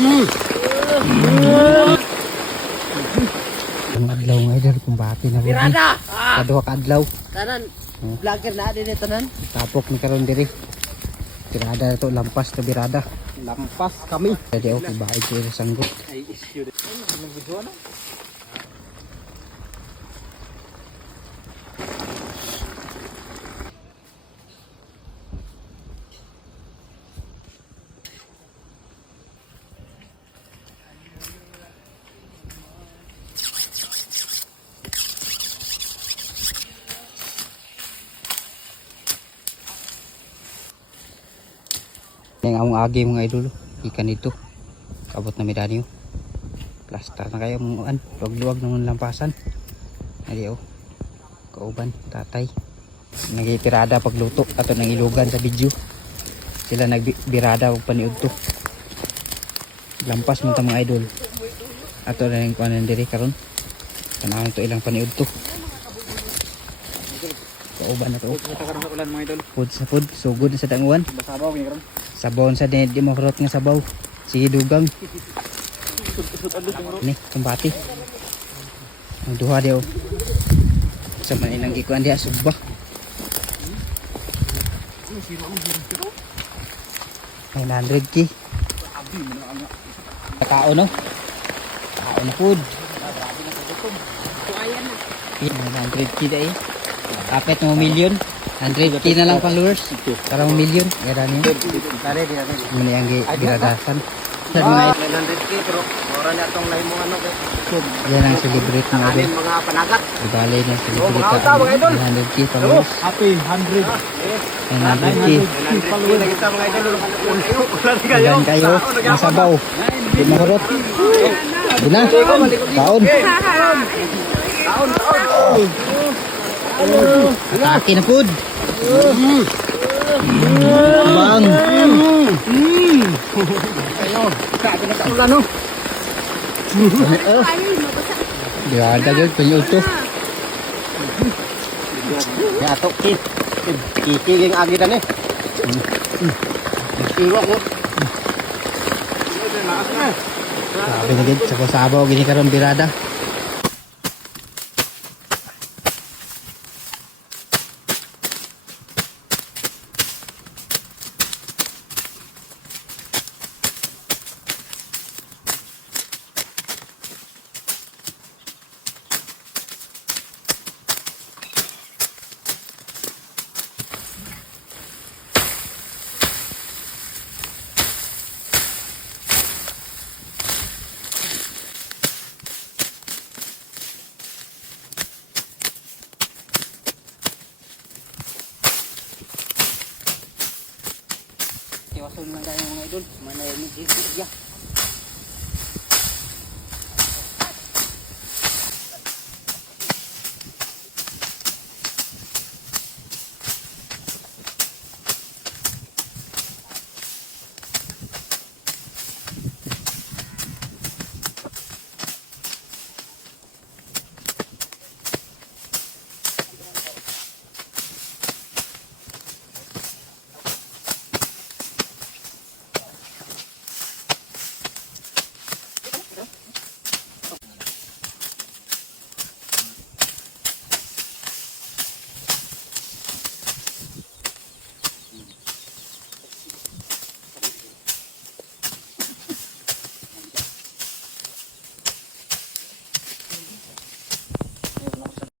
Ang adlaw nga idol kung bati na po. Kaduha ka adlaw. Tanan, vlogger na din tanan. Tapok ni karon diri. Birada to lampas to birada. Lampas kami. Jadi okay bahay ko sa sanggot. Ay, issue din. Anong video na? Yang among agi mga idol, ikan ito. Kabot na medalyo. Plaster na kayo mga luwag-luwag ng lampasan. Ari oh. Kauban, tatay. Nagipirada pagluto ato ng ilugan sa video. Sila nagbirada og paniud to. Lampas mo ta mga idol. Ato na yung kuanan diri karon. Kanang to ilang paniud to. Kauban na to. Karon sa ulan mga idol. Food sa food, sugod sa danguan. Basabaw ni karon. Sabon sa di mo karot nga sabaw. Sige dugang. Ni, kumbati. Ang duha diyo. Sa man ilang gikuan diya subba. Ay 900 ki. Tao no. Tao na food. 900 ki dai. Kapit mo million. 100k na lang followers. Para mo million. Gada niyo. Tare di natin. Muna yung giradasan. Sa mga 900k pero ora na tong lahi mo ano kay. yan ang celebrate ng Ano idol. mga panagat. Ibali na celebrate mga tao, mga idol. 100k followers. Happy 100. 100k. 900k lagi sa mga idol. Ilan kayo. Masabaw. Di mahurot. Di na. Taon. Atake na food. Bang. Ulan no. Di ada jud penyud to. Ya tok kit. Kikiging agi dan eh. Iwak mo. Sabi na gid sa sabaw gini karon birada. Iwasan lang tayo mga idol. Mana yung